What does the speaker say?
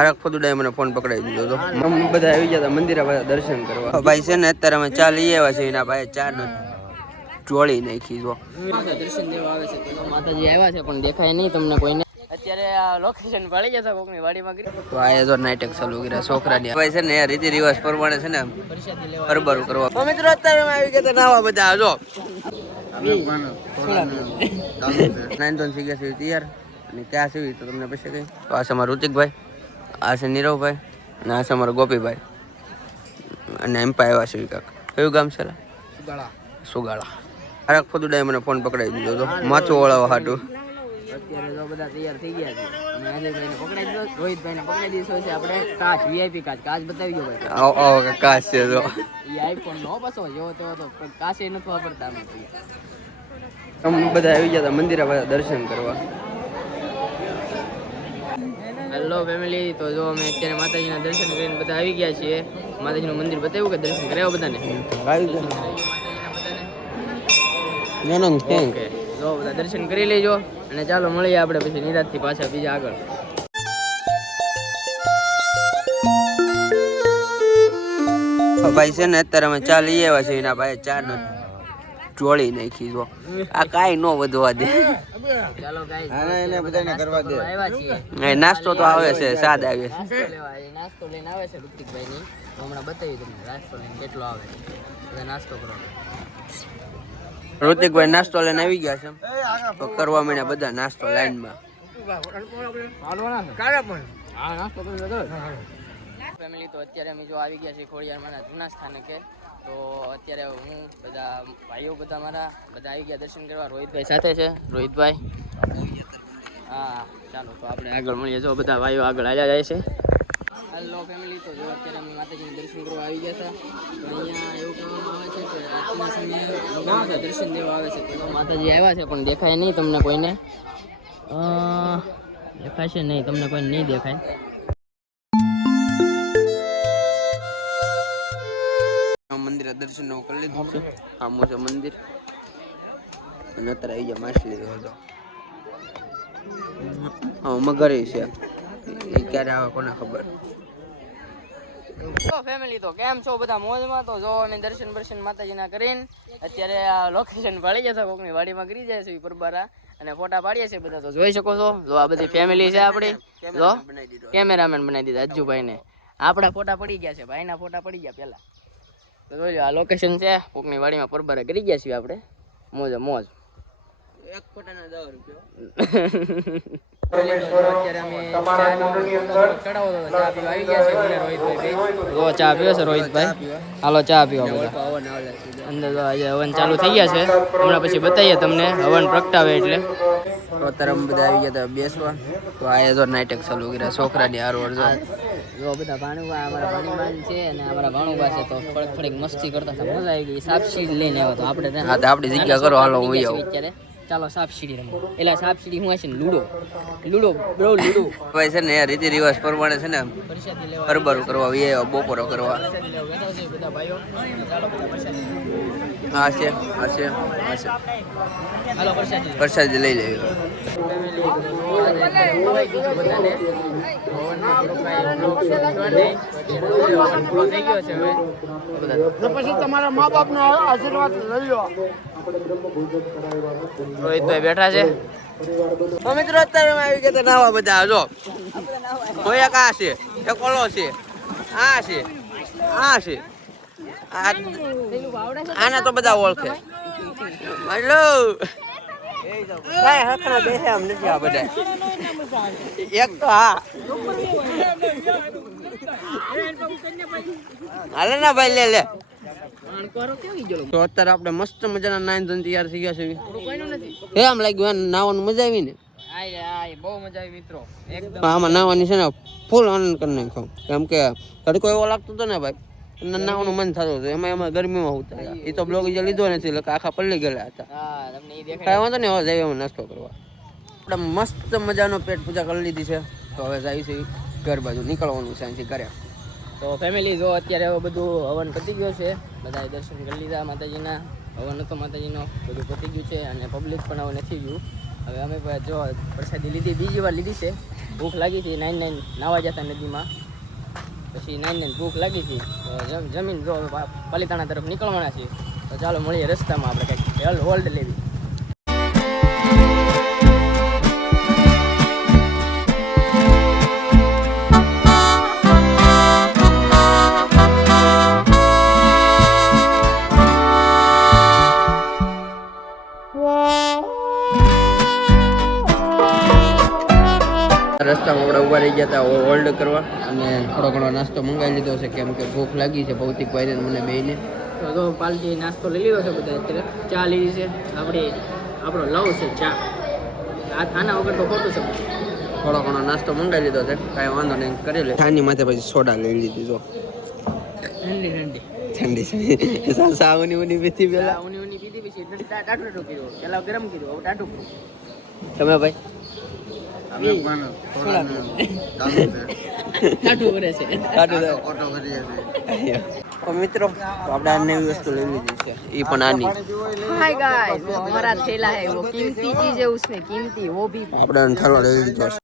તારક મને ફોન પકડાવી દીધો હતો મમ્મી બધા આવી ગયા હતા મંદિરે બધા દર્શન કરવા. ભાઈ છે ને અત્યારે અમે ચા લઈ આવ્યા છે એના ભાઈ ચા નો ચોળી નાખી જો. દર્શન દેવા આવે છે તો માતાજી આવ્યા છે પણ દેખાય નહીં તમને કોઈને. અત્યારે આ લોકેશન પડી જશે કોકની વાડીમાં તો આ જો નાટક ચાલુ કર્યા છોકરાની. ભાઈ છે ને રીતિ રિવાજ પ્રમાણે છે ને પરિષદ લેવા કરવા. તો મિત્રો અત્યારે અમે આવી ગયા હતા નાવા બધા જો. નાઈન ધોન થઈ છે તૈયાર. અને ક્યાં છે તો તમને પછી કઈ તો આ છે અમારા ઋતિકભાઈ. આ છે નીરવભાઈ અને આ છે અમારો ગોપીભાઈ. અને એમ પણ આવ્યા છે કાક. કયું ગામ છે? સુગાળા. અરે ફતુડાએ મને ફોન પકડાવી દીધો હતો માથું ઓળાવવા હાટું. અત્યારે તો બધા તૈયાર થઈ ગયા છે. અને પકડાઈ દીધો રોહિતભાઈને પકડાઈ દીધો છે આપણે કાચ વીઆઈપી કાચ કાચ બતાવી ગયો ભાઈ. કાચ છે તો. એ આઈફોન નો બસો જેવો તેવો તો પણ કાચે નથી વાપરતા અમે બધા આવી ગયા હતા મંદિરે બધા દર્શન કરવા. હેલો ફેમિલી તો જો અમે અત્યારે માતાજીના દર્શન કરીને બધા આવી ગયા છીએ. માતાજીનું મંદિર બતાવ્યું કે દર્શન કરાવ્યો બધાને? ઓકે જો બધા દર્શન કરી લેજો અને ચાલો મળીએ આપણે પછી નિરાજથી પાછા બીજા આગળ. ભાઈ છે ને અત્યારે અમે ચા લઈ આવ્યા છીએ એના ભાઈ ચા નો ચોળી નાખી જો. આ કાંઈ નો વધવા દે. ચાલો એને બધાને કરવા દે આવ્યા છીએ. એ નાસ્તો તો આવે છે સાદ આવે છે. નાસ્તો લેવા એ નાસ્તો લઈને આવે છે ઋતિકભાઈ ની હમણાં બતાવી તમને નાસ્તો લઈને કેટલો આવે બધા નાસ્તો કરો ઋતિકભાઈ નાસ્તો લઈને આવી ગયા છે તો કરવા માંડ્યા બધા નાસ્તો લાઈનમાં. હા નાસ્તો કરી દો ફેમિલી તો અત્યારે અમે જો આવી ગયા છીએ ખોડિયારમાંના જૂના સ્થાનકે, તો અત્યારે હું બધા ભાઈઓ બધા મારા બધા આવી ગયા દર્શન કરવા. રોહિતભાઈ સાથે છે. રોહિતભાઈ. હા, ચાલો તો આપણે આગળ મળીએ. જો બધા ભાઈઓ આગળ આવ્યા જાય છે. હેલો ફેમિલી તો જો અત્યારે અમે માતાજીના દર્શન કરવા આવી ગયા હતા. અહીંયા એવું કહેવામાં આવે છે કે રાતના સમયે ભગવાન દર્શન દેવા આવે છે. તો માતાજી આવ્યા છે, પણ દેખાય નહીં તમને કોઈને. દેખાશે નહીં, તમને કોઈ નહીં દેખાય. મંદિરે દર્શનનું કરી લીધું છે. આમો છે મંદિર. અને અત્યારે આવી ગયા માછલી લેવા તો હા મગર છે. એ ક્યારે આવે કોને ખબર. તો ફેમિલી તો કેમ છો? બધા મોજમાં તો જો અમે દર્શન બર્શન માતાજીના કરીને અત્યારે આ લોકેશન પાડી જશે કોકની વાડીમાં કરી જાય છે પરબારા અને ફોટા પાડીએ છીએ બધા તો જોઈ શકો છો. જો આ બધી ફેમિલી છે આપણી. જો બનાવી દીધો. કેમેરામેન બનાવી દીધા અજ્જુભાઈને. આપણા ફોટા પડી ગયા છે ભાઈના ફોટા પડી ગયા પહેલા. તો જોજો આ લોકેશન છે કોકની વાડીમાં પરબારા કરી ગયા છીએ આપણે. મોજ મોજ. એક ફોટાના દસ રૂપિયા. ચા પીવો આવી ગયા છે રોહિતભાઈ હાલો ચા પીવા અંદર હવન ચાલુ થઈ ગયા છે. હમણાં પછી બતાવીએ તમને હવન પ્રગટાવે એટલે. અત્યારે અમે બધા આવી ગયા હતા બેસવા. તો આ જો નાટક ચાલુ કર્યા છોકરાની હારો જો જો બધા ભાણુબા અમારા ભાણુબા છે અને અમારા ભાણુબા છે તો થોડીક થોડીક મસ્તી કરતા હતા. મજા આવી ગઈ. સાક્ષી લઈને આવ્યો તો આપણે આપણી જગ્યા કરો. હાલો હું અત્યારે ચાલો સાપસીડી રમો. એટલે સાપસીડી હું છે ને લૂડો. Ludo bro ludo. ભાઈ છે ને યાર રીતિ રિવાજ પ્રમાણે છે ને પરિષદ કરવા એ બપોરો કરવા. હા છે હા છે હા છે. હાલો પ્રસાદી પ્રસાદ લઈ લેવી પછી તમારા મા બાપ નો આશીર્વાદ લઈ લો. બેઠા છે. તો મિત્રો અત્યારે અમે આવી ગયા નાવા બધા જો. કોઈ એક આ છે એક ઓલો છે આ છે આ છે. આ આને તો બધા ઓળખે. હલો. એક તો હા હાલે ના ભાઈ લે લે. તો અત્યારે આપણે મસ્ત મજાના નાઈન ધન તૈયાર થઈ ગયા છે. એમ લાગ્યું એને નાવાનું મજા આવી ને? આમાં નાવાની છે ને ફૂલ આનંદ કરી નાખ્યો. કેમ કે તડકો એવો લાગતો હતો ને ભાઈ નાવાનું મન થતું હતું. એમાં એમાં ગરમીમાં ઉતર્યા એ તો બ્લોગ જે લીધો નથી એટલે આખા પલ્લી ગયેલા હતા. હા કાંઈ વાંધો નહીં હવે જઈએ એમાં નાસ્તો કરવા. આપણે મસ્ત મજાનો પેટ પૂજા કરી લીધી છે. તો હવે જાય છે ઘર બાજુ. નીકળવાનું છે અહીંથી ઘરે. તો ફેમિલી જો અત્યારે હવે બધું હવન પતી ગયો છે, બધાએ દર્શન કરી લીધા માતાજીના. હવન હતો માતાજીનો, બધું પતી ગયું છે અને પબ્લિક પણ હવે નથી ગયું. હવે અમે જો પ્રસાદી લીધી, બીજી વાર લીધી છે. ભૂખ લાગી હતી નાઈન નાઈન નાવા જતા નદીમાં. પછી નાઈન નાઈન ભૂખ લાગી હતી, તો જમીન જો પાલીતાણા તરફ નીકળવાના છીએ તો ચાલો મળીએ રસ્તામાં આપણે કંઈક હોલ્ડ લેવી. ઊભા રહી ગયા હતા હોલ્ડ કરવા. અને થોડો ઘણો નાસ્તો મંગાવી લીધો છે કેમ કે ભૂખ લાગી છે ભૌતિકભાઈ ને મને બેયને. તો પાલજી નાસ્તો લઈ લીધો છે બધા અત્યારે. ચા લીધી છે આપણી આપણો લવ છે ચા. આ આના વગર તો ખોટું છે. થોડો ઘણો નાસ્તો મંગાવી લીધો છે કાંઈ વાંધો નહીં કરી લે. છાની માથે પછી સોડા લઈ લીધી જો. ઠંડી ઠંડી. ઠંડી છે. સા- સાવની ઉની પીધી પેલા ઊની ઊની પીધી પછી ટાટું કર્યું પેલા ગરમ કર્યું હવે ટાટું તમે ભાઈ? મિત્રો તો આપણે આ નવી વસ્તુ લઈ લીધી છે એ પણ આની हाय गाइस वो हमारा थैला है वो कीमती चीज है उसमें कीमती वो भी આપણે આનો ઠાલો લઈ લીધો છે